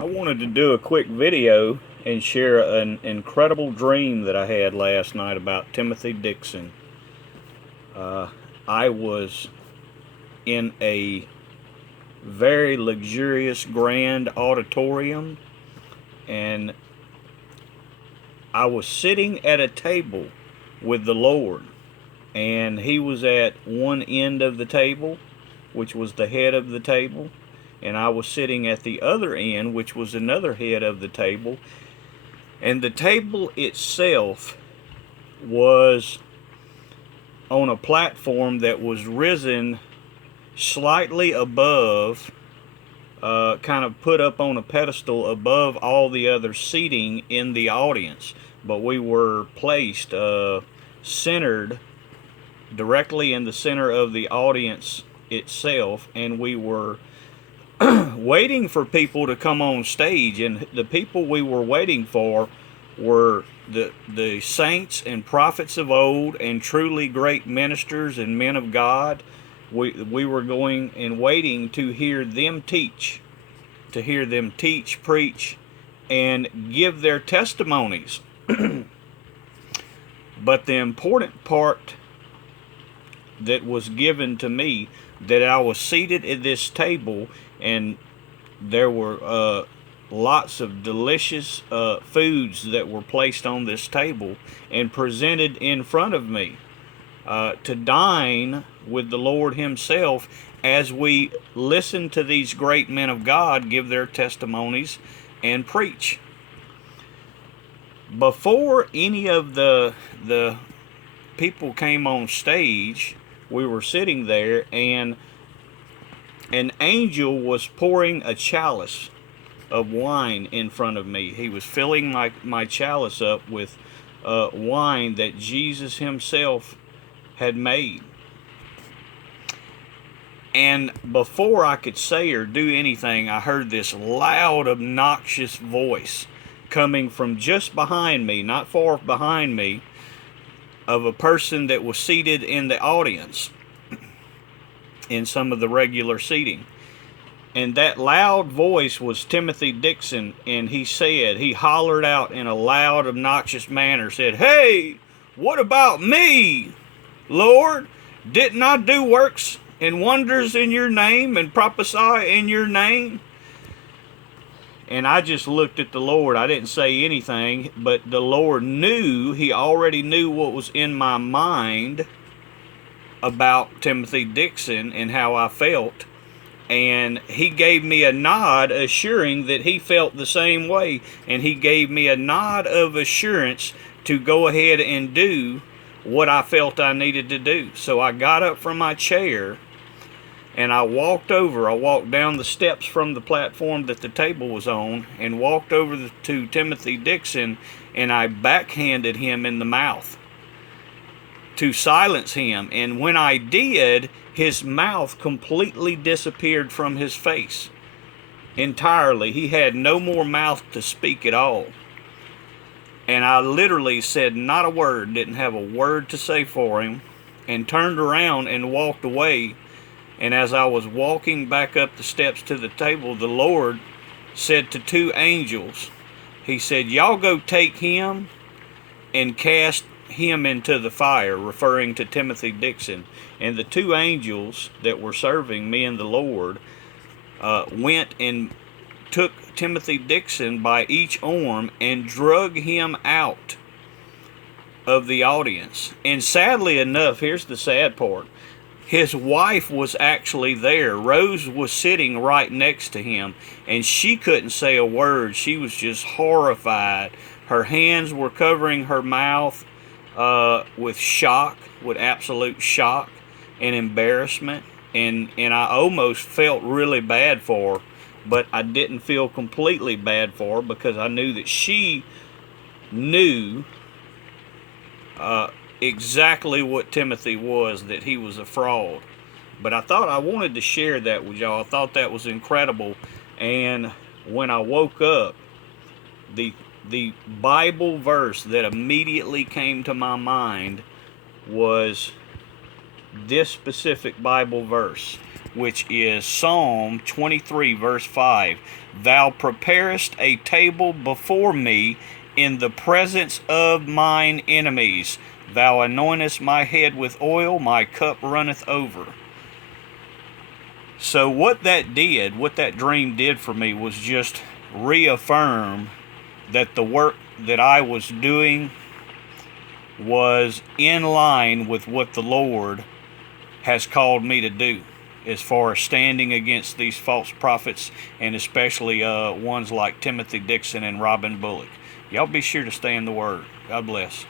I wanted to do a quick video and share an incredible dream that I had last night about Timothy Dixon. I was in a very luxurious grand auditorium, and I was sitting at a table with the Lord, and he was at one end of the table, which was the head of the table, and I was sitting at the other end, which was another head of the table. And the table itself was on a platform that was risen slightly above, kind of put up on a pedestal above all the other seating in the audience. But we were placed centered directly in the center of the audience itself, and we were waiting for people to come on stage, and the people we were waiting for were the saints and prophets of old and truly great ministers and men of God. We were going and waiting to hear them teach, preach, and give their testimonies. But the important part that was given to me, that I was seated at this table, and there were lots of delicious foods that were placed on this table and presented in front of me to dine with the Lord himself as we listen to these great men of God give their testimonies and preach. Before any of the people came on stage, we were sitting there, and an angel was pouring a chalice of wine in front of me. He was filling my chalice up with wine that Jesus himself had made. And before I could say or do anything, I heard this loud, obnoxious voice coming from just behind me, not far behind me, of a person that was seated in the audience in some of the regular seating. And that loud voice was Timothy Dixon, and he hollered out in a loud, obnoxious manner, said, "Hey, what about me, Lord? Didn't I do works and wonders in your name and prophesy in your name?" And I just looked at the Lord. I didn't say anything, but the Lord knew, he already knew what was in my mind about Timothy Dixon and how I felt. And he gave me a nod assuring that he felt the same way. And he gave me a nod of assurance to go ahead and do what I felt I needed to do. So I got up from my chair and I walked down the steps from the platform that the table was on, and walked over to Timothy Dixon, and I backhanded him in the mouth to silence him. And when I did, his mouth completely disappeared from his face entirely. He had no more mouth to speak at all. And I literally said not a word, didn't have a word to say for him, and turned around and walked away. And as I was walking back up the steps to the table, the Lord said to two angels, he said, "Y'all go take him and cast him into the fire," referring to Timothy Dixon. And the two angels that were serving me and the Lord went and took Timothy Dixon by each arm and drug him out of the audience. And sadly enough, here's the sad part, his wife was actually there. Rose was sitting right next to him, and she couldn't say a word. She was just horrified. Her hands were covering her mouth with shock, with absolute shock and embarrassment. And I almost felt really bad for her, but I didn't feel completely bad for her because I knew that she knew exactly what Timothy was, that he was a fraud. But I thought I wanted to share that with y'all. I thought that was incredible. And when I woke up, the Bible verse that immediately came to my mind was this specific Bible verse. which is Psalm 23, verse 5. Thou preparest a table before me in the presence of mine enemies. Thou anointest my head with oil, my cup runneth over. So what that dream did for me was just reaffirm that the work that I was doing was in line with what the Lord has called me to do, as far as standing against these false prophets, and especially ones like Timothy Dixon and Robin Bullock. Y'all be sure to stay in the Word. God bless.